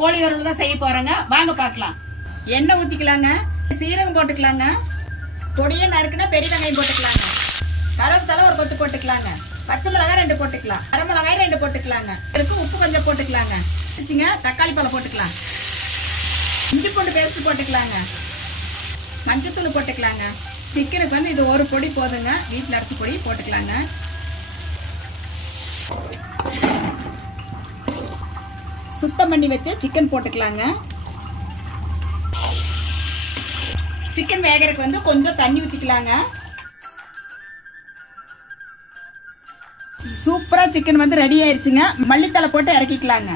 கோழி வறுவல் தான் செய்ய போறேங்க. வாங்க பார்க்கலாம். எண்ணெய் ஊத்திக்கலாங்க. சீரகம் போட்டுக்கலாங்க. பொடியை நறுக்குனா பெரிய வெங்காயம் போட்டுக்கலாங்க. கருவேப்பிலை ஒரு கொத்து போட்டுக்கலாங்க. பச்சை மிளகாய் 2 போட்டுக்கலாம். அரை மிளகாய் 2 போட்டுக்கலாங்க. இதுக்கு உப்பு கொஞ்சம் போட்டுக்கலாங்க. தக்காளி பழம் போட்டுக்கலாம். இஞ்சி பூண்டு பேஸ்ட் போட்டுக்கலாங்க. மஞ்சத்தூள் போட்டுக்கலாங்க. சிக்கனுக்கு வந்து இது ஒரு பொடி போதுங்க. வீட்டில் அரைச்சி பொடி போட்டுக்கலாங்க. சுத்தம் பண்ணி வச்சு சிக்கன் போட்டுக்கலாங்க. சிக்கன் வேகறதுக்கு வந்து கொஞ்சம் தண்ணி ஊற்றிக்கலாங்க. சூப்பரா சிக்கன் வந்து ரெடி ஆயிடுச்சுங்க. மல்லித்தலை போட்டு இறக்கிக்கலாங்க.